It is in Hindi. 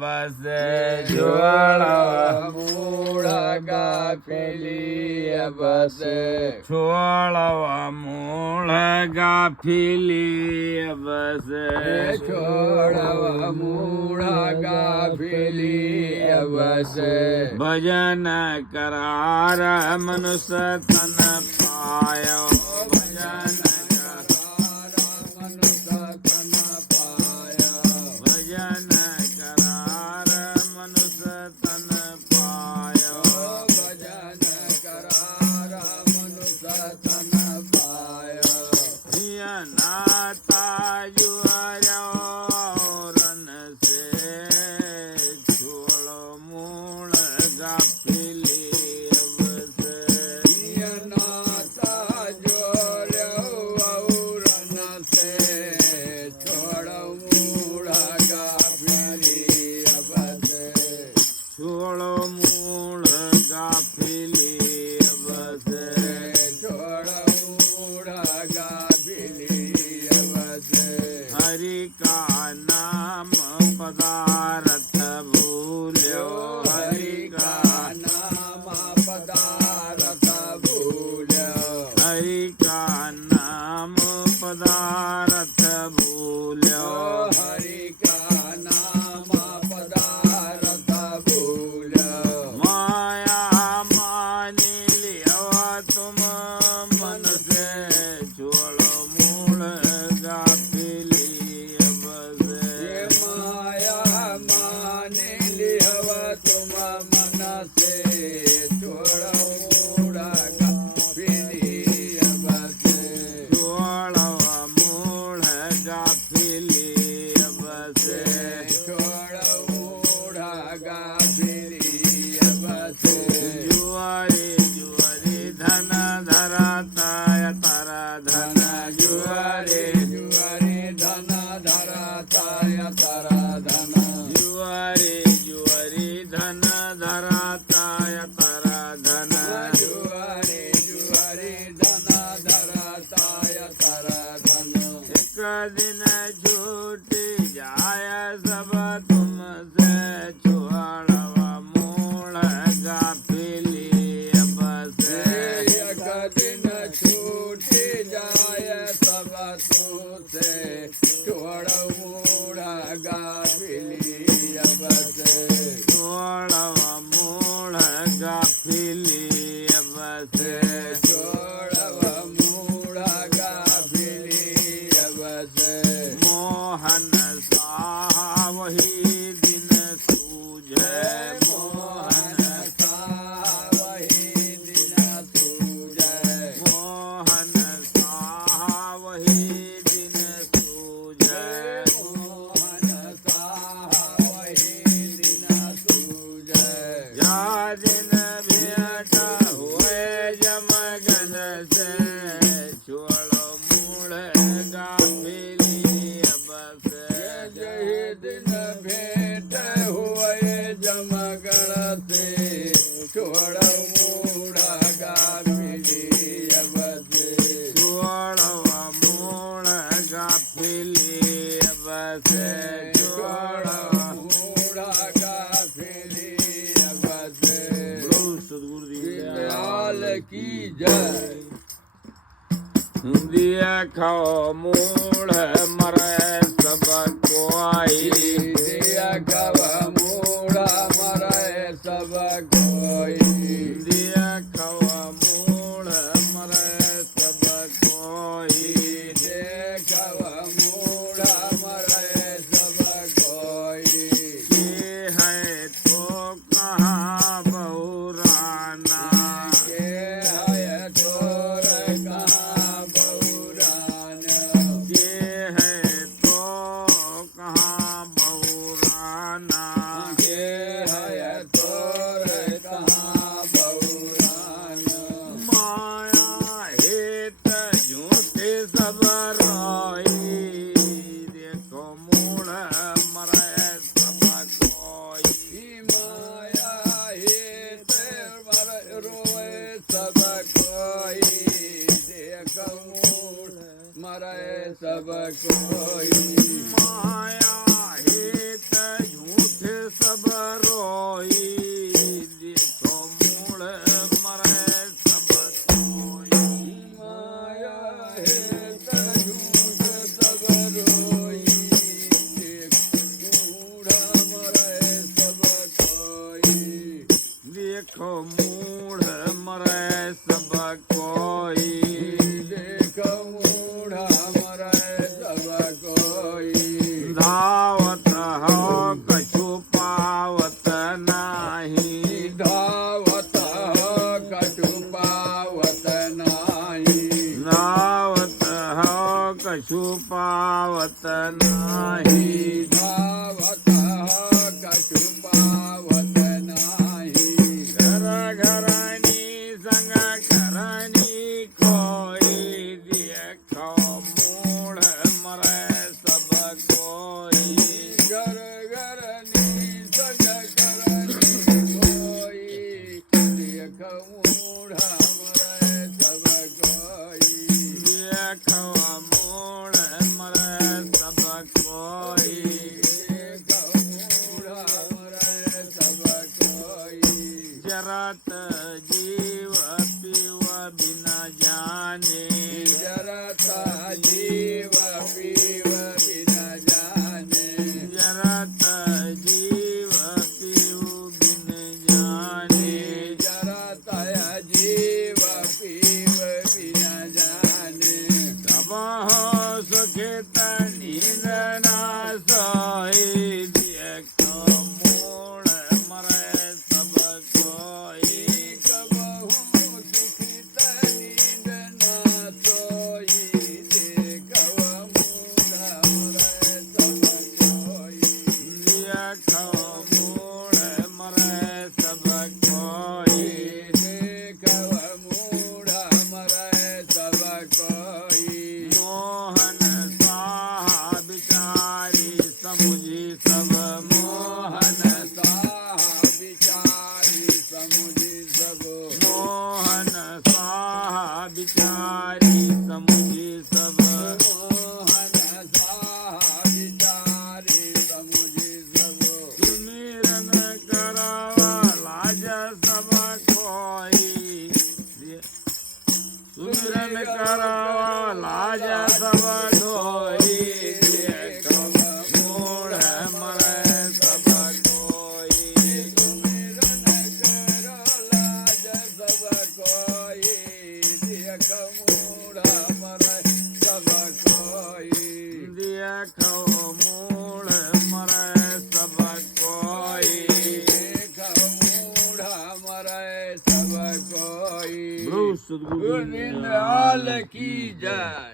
बस छोड़वा मूढ़ गाफिली बस छोड़वा मूढ़ गाफिली बस छोड़वा मूढ़ गाफिली बस भजन करार मनुष्य तन पायो भजन करार मनुष्य तन पायो भजन करार मनुष्य तन पायो भजन करार मनुष्य तन पायो नाता जुआरो रन से छोड़ो मूल गाफिली बस नाता जोरन से छोड़ो मूढ़ गाफिली बस छोड़ो मूल गाफिली बस छोड़ो मूढ़ गाफिली बस हरि का नाम पदार्थ भूल्यो हरि का नाम पदार्थ भूल्यो हरि का नाम पदार्थ भूल्यो हरि का नाम पदार्थ भूल्यो माया मानी लियो तुम मन से छोड़ो मूल गाफिली बस ये माया मान लिहव तुम मन से छोड़ो मूढ़ गाफिली बस छोड़ो मूल गाफिली बस छोड़ो मूढ़ गाफिली बस जुआरी जुआरी धन धराता तारा धन जुआरी जुआरी धन धराता तारा धन जुआरी जुआरी धन धराता तारा धन जुआरी जुआरी धन धराता तारा धन एक दिन छूटी जाय सब तुमसे छोड़वा मूल गाफिली बस एक दिन छूट जाय सब तुझसे छोड़ मूढ़ गाफिली बस छोड़वा मूल गाफिली बस छोड़ मूढ़ गाफिली बस मोहन सा वही दिन सूझे मोहन सा वही दिन सूझे मोहन सा वही दिन सूझे मोहन सा वही दिन सूझे या दिन भेंट हुए जमगन से छोड़ो मूल गाफिली बस जही दिन भेंट हुए जमगण से छोड़ मूढ़ गाफिली बस छोड़वा मूल गाफिली बस छोड़ छोड़वा मूढ़ गाफिली बस बोलो सद्गुरुदेव दयाल की जय दिया खाओ मूढ़ मरे सब कोई दिया कब मूढ़ मरे सब कोई दिया खाओ मूढ़ मरे सब कोई देखब मूढ़ मरे सब कोई ये है तो कहाँ बहुराना के है तोर कहाँ बहुरान ये है तो कहाँ बहुराना के है तोर कहाँ बहुरान माया हेत झूठे सब रोई देखो मूढ़ मरे सब कोई माया हेत रोए सब कोई देख मूढ़ मरे सब कोई माया हेत झूठे देखो मूढ़ मरे सब कोई देख मूढ़ा मरे सब कोई धावत हो कछु पावत नाही धावत कटु पावत नाही धावत हो कछु पावत नाही धावत कटु पावत नाही घर घरानी संग करनी कोई देखो मूढ़ मरे सब कोई घर घरनी सग करनी कोई देख मूढ़ा मरे सब कोई देखो मूढ़ मरे सब कोई देख मूढ़ा मरे सब कोई जरत जीव पीव बिना जाने जरता जीव पीव बिना जाने जरत जीव पीव बिन जाने जरता जीव पीव बिना जाने तब हो सुखित नींद ना सोई देखो मूढ़ मरे सब कोई कबहु सुखित नींद ना सोई देखव मूढ़ा मरे सब कोई देखो मूढ़ मरे सब कोई देखव मूढ़ा मरे सब कोई मोहन साहा बिचारी समुझी सब मोहन साहा बिचारी समुझी सब मोहन साहा बिचारी समुझी सब मोहन साहा बिचारी समुझी सब सुमिरन करावा लाज सब कोई सुमिरन करावा लाज सब कोई देखो मूढ़ मरे सब कोई सुमिरन करो लाज सब कोई देख मूढ़ा मरे सब कोई देखो मूढ़ मरे सब कोई देख मूढ़ा मरे सब कोई गुरु सद्गुरु गुरु दीनदयाल की जय।